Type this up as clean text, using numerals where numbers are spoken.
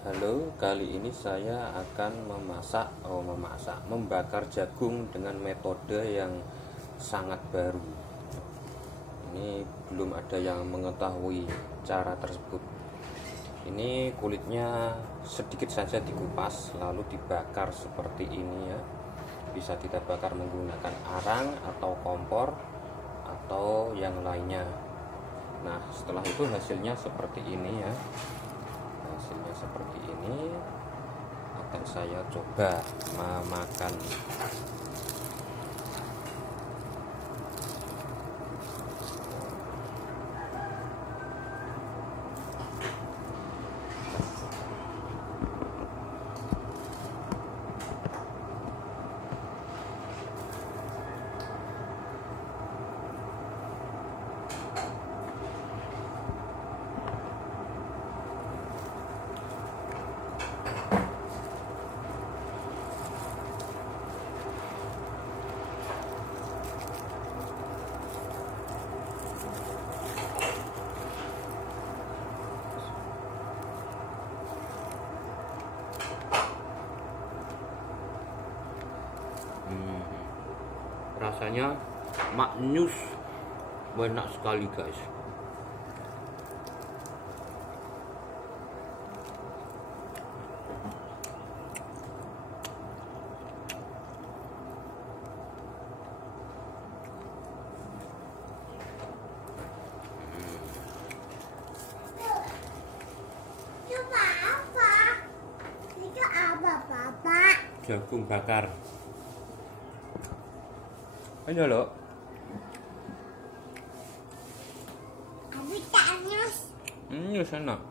Halo, kali ini saya akan membakar jagung dengan metode yang sangat baru. Ini belum ada yang mengetahui cara tersebut. Ini kulitnya sedikit saja dikupas lalu dibakar seperti ini ya. Bisa kita bakar menggunakan arang atau kompor atau yang lainnya. Nah, setelah itu hasilnya seperti ini ya. Hasilnya seperti ini, akan saya coba memakan. Rasanya maknyus, enak sekali guys. Jagung bakar. Ayo lo. Nyus enak.